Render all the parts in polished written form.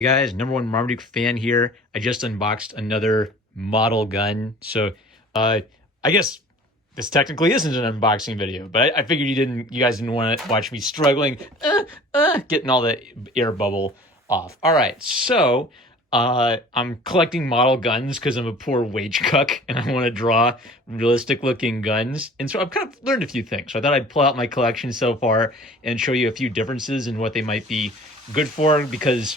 Hey guys, number one Marmaduke fan here. I just unboxed another model gun. Uh, I guess this technically isn't an unboxing video, but I figured you guys didn't want to watch me struggling, getting all the air bubble off. All right, I'm collecting model guns because I'm a poor wage cuck and I want to draw realistic looking guns. And so I've kind of learned a few things. So I thought I'd pull out my collection so far and show you a few differences in what they might be good for because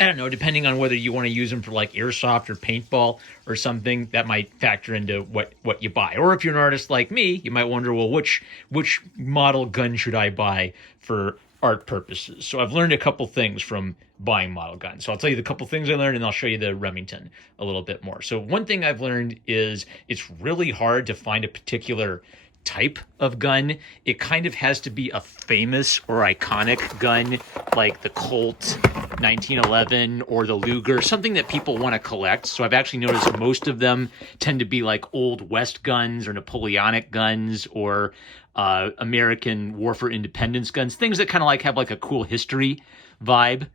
I don't know, depending on whether you want to use them for like airsoft or paintball or something, that might factor into what you buy. Or if you're an artist like me, you might wonder, well, which model gun should I buy for art purposes? So I've learned a couple things from buying model guns. So I'll tell you the couple things I learned and I'll show you the Remington a little bit more. So one thing I've learned is it's really hard to find a particular type of gun. It kind of has to be a famous or iconic gun like the Colt 1911 or the Luger, something that people want to collect. So I've actually noticed most of them tend to be like old West guns or Napoleonic guns or American War for Independence guns, things that kind of like have like a cool history vibe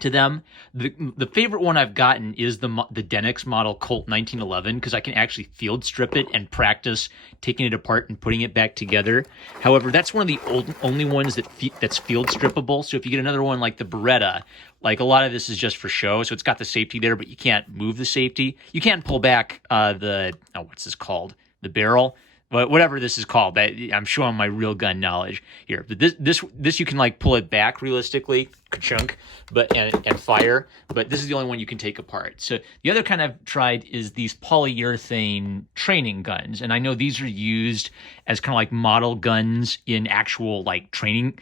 to them. The favorite one I've gotten is the Denix model Colt 1911 because I can actually field strip it and practice taking it apart and putting it back together. However, that's one of the only ones that's field strippable. So if you get another one like the Beretta, like a lot of this is just for show, so it's got the safety there, but you can't move the safety. You can't pull back what's this called? The barrel. Whatever this is called. I'm showing my real gun knowledge here. But this you can like pull it back realistically, ka-chunk, and fire. But this is the only one you can take apart. So the other kind I've tried is these polyurethane training guns, and I know these are used as kind of like model guns in actual like training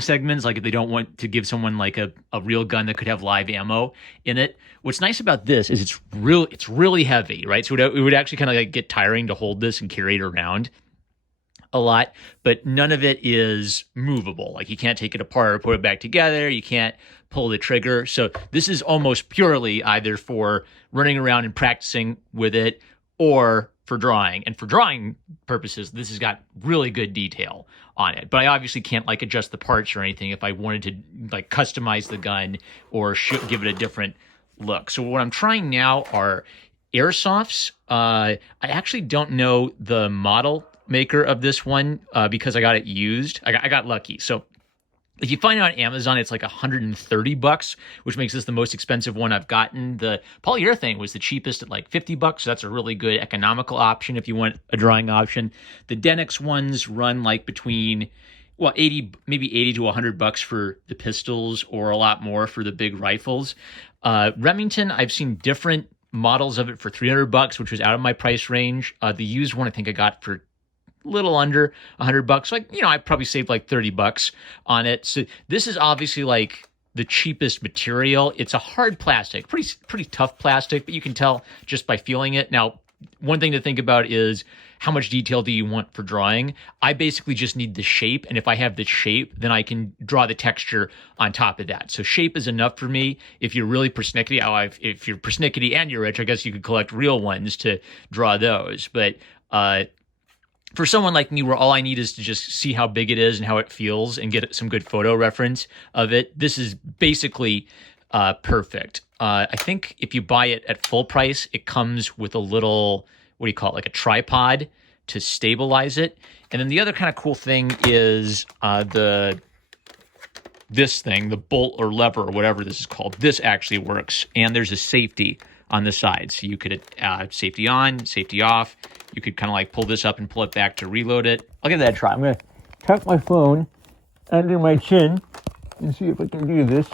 segments. Like if they don't want to give someone like a real gun that could have live ammo in it. What's nice about this is it's really heavy, right? So it would actually kind of like get tiring to hold this and carry it around a lot, but none of it is movable. Like you can't take it apart or put it back together. You can't pull the trigger. So this is almost purely either for running around and practicing with it or for drawing. And for drawing purposes, this has got really good detail on it. But I obviously can't like adjust the parts or anything if I wanted to like customize the gun or give it a different look. So what I'm trying now are airsofts. I actually don't know the model maker of this one because I got it used. I got lucky. So if you find it on Amazon, it's like $130, which makes this the most expensive one I've gotten. The polyurethane was the cheapest at like $50, so that's a really good economical option if you want a drawing option. The Denix ones run like between 80 to $100 for the pistols or a lot more for the big rifles. Remington, I've seen different models of it for $300, which was out of my price range. The used one I think I got for a little under $100. Like, I probably saved like $30 on it. So this is obviously like the cheapest material. It's a hard plastic, pretty tough plastic, but you can tell just by feeling it. Now, one thing to think about is how much detail do you want for drawing? I basically just need the shape, and if I have the shape, then I can draw the texture on top of that. So shape is enough for me. If you're really persnickety, if you're persnickety and you're rich, I guess you could collect real ones to draw those. But for someone like me where all I need is to just see how big it is and how it feels and get some good photo reference of it, this is basically perfect. I think if you buy it at full price, it comes with a little, what do you call it, like a tripod to stabilize it. And then the other kind of cool thing is this thing, the bolt or lever or whatever this is called. This actually works, and there's a safety on the side. So you could safety on, safety off. You could kind of like pull this up and pull it back to reload it. I'll give that a try. I'm going to tuck my phone under my chin and see if I can do this.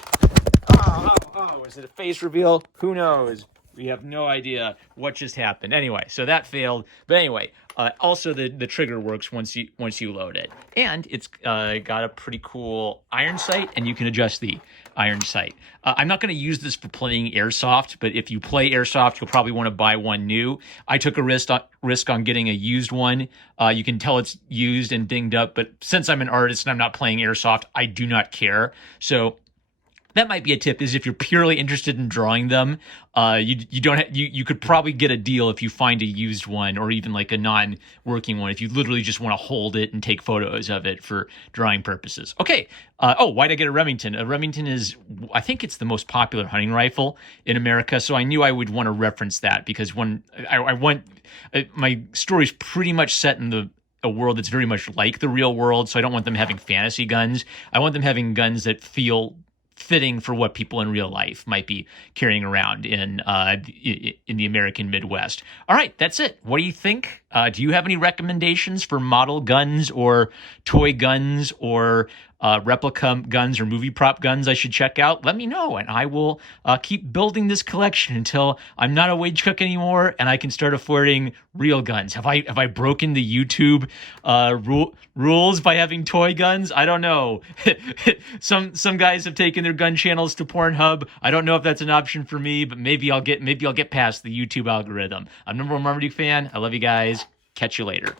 Oh, is it a face reveal? Who knows? We have no idea what just happened. Anyway, so that failed. But anyway, also the trigger works once you load it. And it's got a pretty cool iron sight, and you can adjust the iron sight. I'm not going to use this for playing airsoft, but if you play airsoft, you'll probably want to buy one new. I took a risk on getting a used one. You can tell it's used and dinged up, but since I'm an artist and I'm not playing airsoft, I do not care. So That might be a tip, is if you're purely interested in drawing them, you don't you could probably get a deal if you find a used one, or even like a non-working one, if you literally just want to hold it and take photos of it for drawing purposes. Okay. Why'd I get a Remington? A Remington is, I think it's the most popular hunting rifle in America, so I knew I would want to reference that, because when I want, my story's pretty much set in a world that's very much like the real world, so I don't want them having fantasy guns. I want them having guns that feel fitting for what people in real life might be carrying around in the American Midwest. All right, that's it. What do you think? Do you have any recommendations for model guns or toy guns or replica guns or movie prop guns I should check out? Let me know, and I will keep building this collection until I'm not a wage cook anymore and I can start affording real guns. Have I broken the YouTube rules by having toy guns? I don't know. Some guys have taken their gun channels to Pornhub. I don't know if that's an option for me, but maybe I'll get past the YouTube algorithm. I'm number one Marmaduke fan. I love you guys. Catch you later.